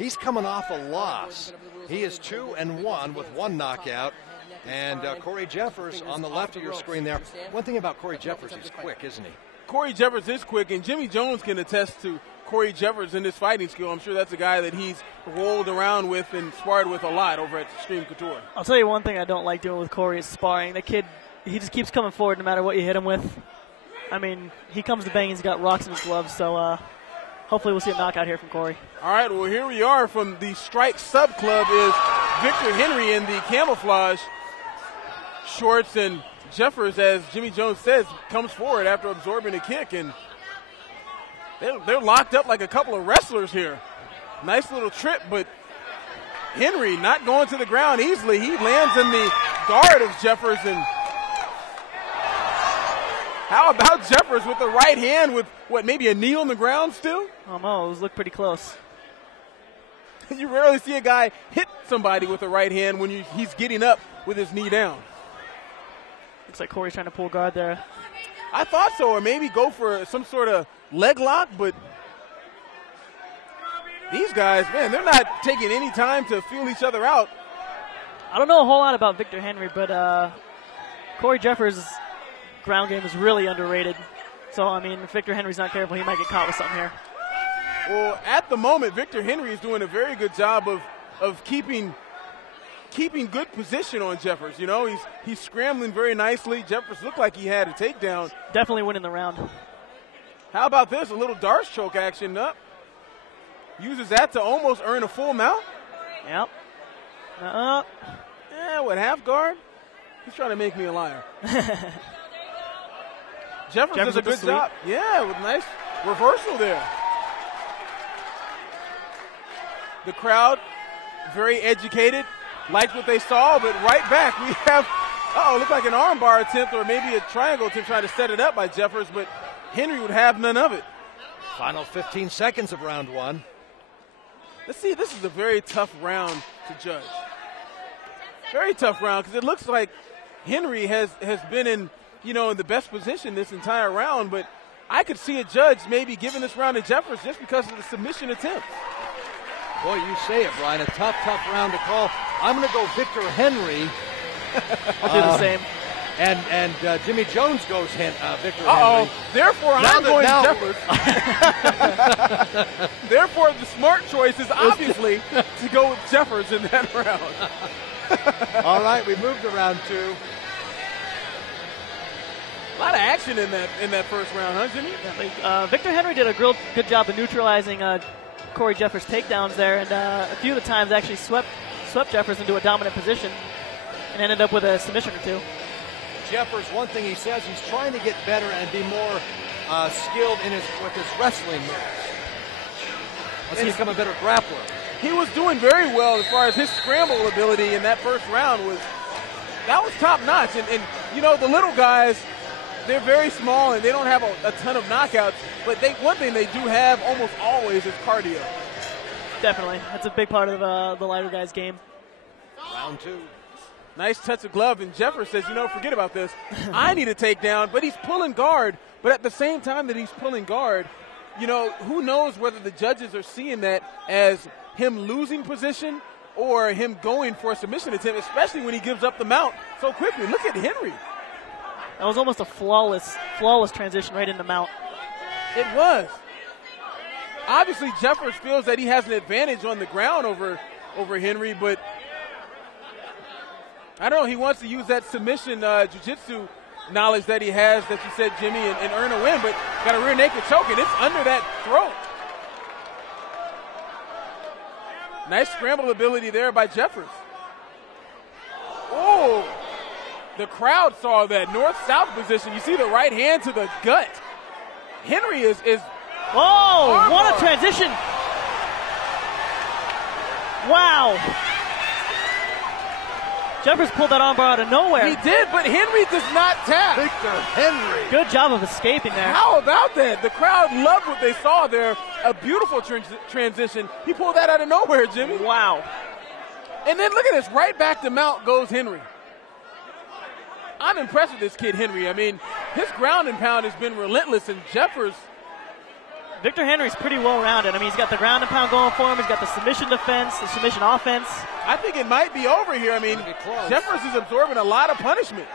He's coming off a loss. He is 2-1 with 1 knockout. And Cory Jeffers on the left of your screen there. One thing about Cory Jeffers, he's quick, isn't he? Cory Jeffers is quick, and Jimmy Jones can attest to Cory Jeffers in his fighting skill. I'm sure that's a guy that he's rolled around with and sparred with a lot over at Extreme Couture. I'll tell you one thing I don't like doing with Cory is sparring. The kid, he just keeps coming forward no matter what you hit him with. I mean, he comes to bang, he's got rocks in his gloves, so hopefully we'll see a knockout here from Cory. All right, well, here we are from the Strike Sub Club is Victor Henry in the camouflage shorts, and Jeffers, as Jimmy Jones says, comes forward after absorbing a kick, and they're locked up like a couple of wrestlers here. Nice little trip, but Henry not going to the ground easily. He lands in the guard of Jeffers, and how about Jeffers with the right hand with, what, maybe a knee on the ground still? Oh, no, it looked pretty close. You rarely see a guy hit somebody with the right hand when he's getting up with his knee down. Looks like Cory's trying to pull guard there. I thought so, or maybe go for some sort of leg lock, but these guys, man, they're not taking any time to feel each other out. I don't know a whole lot about Victor Henry, but Cory Jeffers' ground game is really underrated. So, I mean, if Victor Henry's not careful, he might get caught with something here. Well, at the moment, Victor Henry is doing a very good job of keeping good position on Jeffers. You know, he's scrambling very nicely. Jeffers looked like he had a takedown. Definitely winning the round. How about this? A little Darce choke action up. Uses that to almost earn a full mount. Yep. Yeah, what, half guard? He's trying to make me a liar. Jeffers does a good job. Yeah, with nice reversal there. The crowd, very educated, liked what they saw, but right back we have, looked like an armbar attempt or maybe a triangle attempt trying to set it up by Jeffers, but Henry would have none of it. Final 15 seconds of round 1. Let's see, this is a very tough round to judge. Very tough round because it looks like Henry has been in the best position this entire round, but I could see a judge maybe giving this round to Jeffers just because of the submission attempt. Boy, you say it, Brian. A tough round to call. I'm going to go Victor Henry. I'll do the same. And Jimmy Jones goes Victor Uh-oh. Henry. Therefore, I'm going Jeffers. Therefore, the smart choice is obviously to go with Jeffers in that round. All right, we moved to round 2. A lot of action in that first round, huh, Jimmy? Yeah, Victor Henry did a good job of neutralizing Cory Jeffers' takedowns there, and a few of the times actually swept Jeffers into a dominant position and ended up with a submission or two. Jeffers, one thing he says, he's trying to get better and be more skilled with his wrestling moves. Let's become a better grappler. He was doing very well as far as his scramble ability in that first round was top notch. And the little guys, they're very small and they don't have a ton of knockouts, but one thing they do have almost always is cardio. Definitely. That's a big part of the lighter guy's game. Round 2. Nice touch of glove, and Jeffers says, forget about this. I need a takedown, but he's pulling guard. But at the same time that he's pulling guard, who knows whether the judges are seeing that as him losing position or him going for a submission attempt, especially when he gives up the mount so quickly. Look at Henry. That was almost a flawless transition right into mount. It was. Obviously, Jeffers feels that he has an advantage on the ground over Henry, but I don't know. He wants to use that submission jiu-jitsu knowledge that he has, that you said, Jimmy, and earn a win, but got a rear naked choke, and it's under that throat. Nice scramble ability there by Jeffers. Oh, the crowd saw that north-south position. You see the right hand to the gut. Henry is oh, what a transition. Wow. Jeffers pulled that armbar out of nowhere. He did, but Henry does not tap. Victor Henry. Good job of escaping there. How about that? The crowd loved what they saw there. A beautiful transition. He pulled that out of nowhere, Jimmy. Wow. And then look at this. Right back to mount goes Henry. I'm impressed with this kid, Henry. I mean, his ground and pound has been relentless, and Jeffers Victor Henry's pretty well-rounded. I mean, he's got the ground and pound going for him. He's got the submission defense, the submission offense. I think it might be over here. I mean, Jeffers is absorbing a lot of punishment.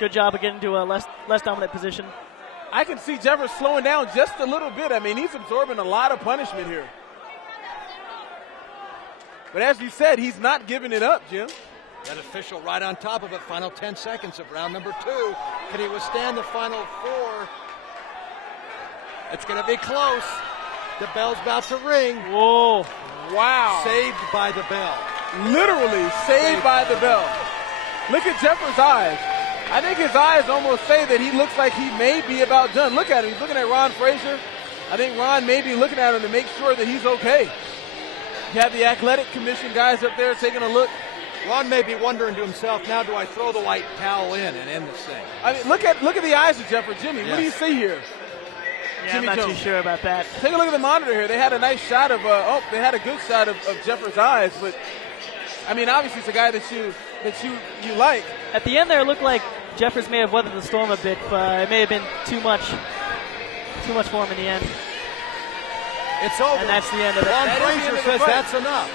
Good job of getting to a less dominant position. I can see Jeffers slowing down just a little bit. I mean, he's absorbing a lot of punishment here. But as you said, he's not giving it up, Jim. That official right on top of it. Final 10 seconds of round number 2. Can he withstand the final 4? It's going to be close. The bell's about to ring. Whoa. Wow. Saved by the bell. Literally saved by the bell. Look at Jeffers' eyes. I think his eyes almost say that he looks like he may be about done. Look at him. He's looking at Ron Frazier. I think Ron may be looking at him to make sure that he's okay. You have the athletic commission guys up there taking a look. Ron may be wondering to himself, now do I throw the white towel in and end this thing? I mean, look at the eyes of Jeffers. Jimmy, What do you see here? Yeah, Jimmy I'm not Jones. too sure about that. Take a look at the monitor here. They had a nice shot of, they had a good shot of Jeffers' eyes, but I mean, obviously it's a guy that you like. At the end there, it looked like Jeffers may have weathered the storm a bit, but it may have been too much for him in the end. It's over. And that's the end of it. Ron Frazier says that's enough.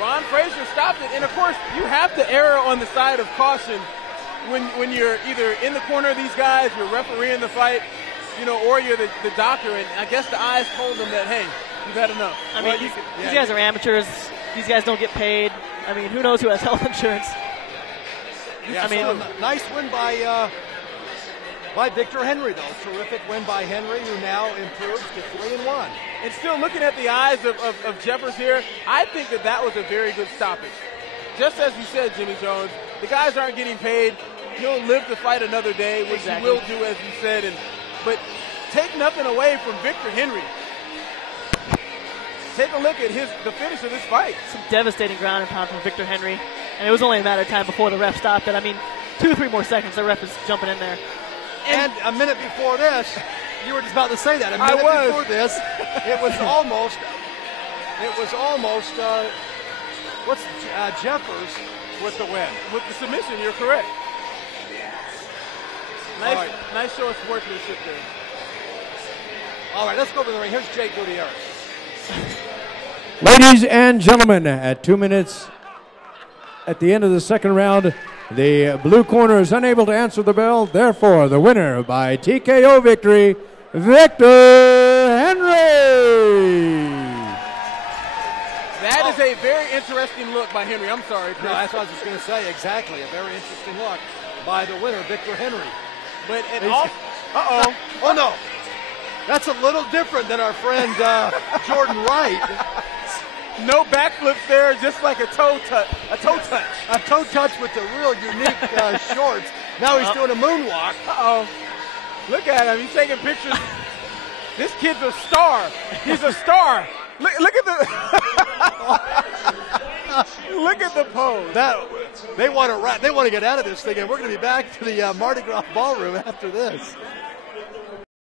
Ron Frazier stopped it, and of course, you have to err on the side of caution when you're either in the corner of these guys, you're refereeing the fight, or you're the doctor, and I guess the eyes told them that, hey, you've had enough. I mean, these guys are amateurs. These guys don't get paid. I mean, who knows who has health insurance? Yeah, I mean, nice win by Victor Henry, though. Terrific win by Henry, who now improves to 3-1. And still looking at the eyes of Jeffers here, I think that was a very good stoppage. Just as you said, Jimmy Jones, the guys aren't getting paid. He'll live to fight another day, which he will do, as you said. But take nothing away from Victor Henry. Take a look at the finish of this fight. Some devastating ground and pound from Victor Henry. And it was only a matter of time before the ref stopped it. I mean, 2-3 more seconds, the ref is jumping in there. And a minute before this, you were just about to say that. A minute before this, it was almost Jeffers with the win. With the submission, you're correct. Nice show of sportsmanship there. All right, let's go over the ring. Here's Jake Gutierrez. Ladies and gentlemen, at 2 minutes at the end of the second round, the blue corner is unable to answer the bell. Therefore, the winner by TKO victory, Victor Henry. That is a very interesting look by Henry. I'm sorry, Chris. No, that's what I was just going to say. Exactly. A very interesting look by the winner, Victor Henry. But Oh, no. That's a little different than our friend Jordan Wright. No backflips there, just like a toe touch. A toe touch with the real unique shorts. Now he's doing a moonwalk. Look at him. He's taking pictures. This kid's a star. He's a star. Look at the pose. They want to get out of this thing, and we're going to be back to the Mardi Gras ballroom after this.